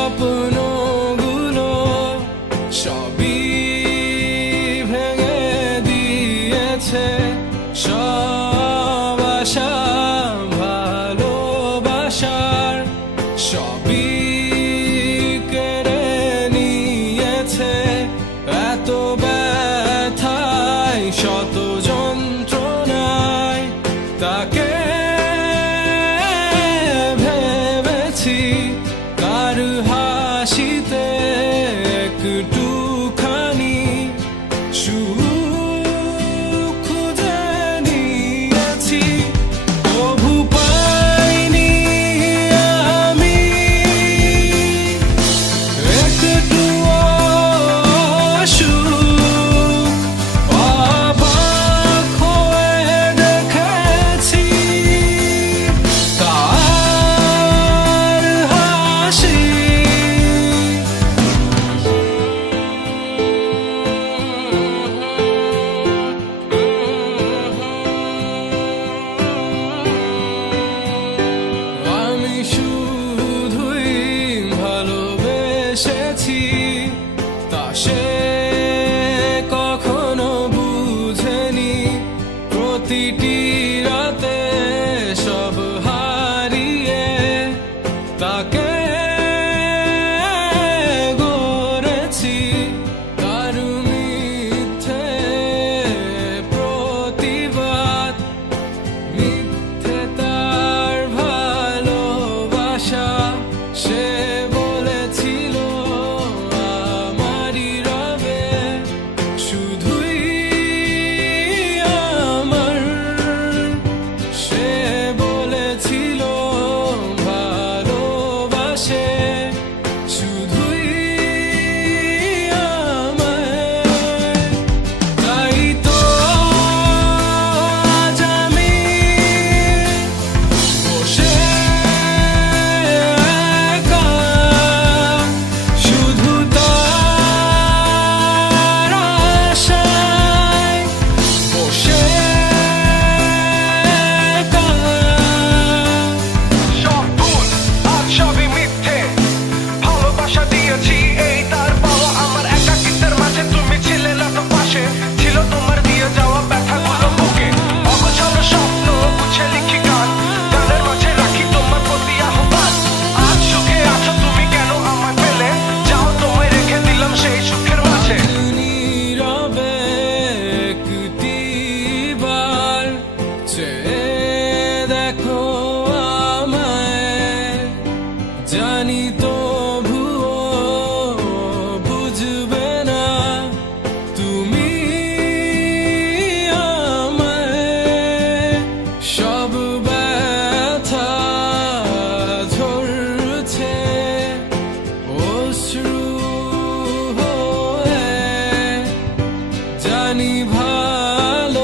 স্বপ্নগুলো সবই ভেঙে দিয়েছে, সব আশা ভালোবাসার সবই কেড়ে নিয়েছে। এত ব্যথায় শত যন্ত্রণায় তাকে ভেবেছি কার হাসিতে একটুখানি সুখ খুঁজে নিয়েছি। তবু পাইনি আমি একটুও সুখ, অবাক হয়ে দেখেছি তার হাসি। আমি শুধুই ভালোবেসেছি, তা সে কখনো বুঝেনি। প্রতিটি রাতে সব হারিয়ে তাকে গড়েছি তার মিথ্যে প্রতিবাদ, মিথ্যে তার ভালোবাসা। সে বলেছিল আমারই রবে শুধুই আমার, সে বলেছিল ভালোবাসে শুধুই আমায়। তাই তো আজ আমি বসে একা, শুধু তার আশায় বসে একা। সব ভুল আজ সবই মিথ্যে, ভালোবাসা দিয়েছি এই তার পাওয়া। আমার একাকিত্বের মাঝে তুমি ছিলে না তো পাশে, ছিল তোমার দিয়ে যাওয়া ব্যথাগুলো বুকে। অগোছালো স্বপ্ন গুছে লিখি গান, গানের মাঝে রাখি তোমার প্রতি আহ্বান। আজ সুখে আছো তুমি কেন আমায় পেলে, যাও তোমায় রেখে দিলাম সেই সুখের মাঝে। নীরবে একটিবার চেয়ে দেখো আমায়, জানি তবুও বুঝবে না তুমি আমায়। সব ব্যথা ঝরছে অশ্রু হয়ে, জানি ভালোবাসো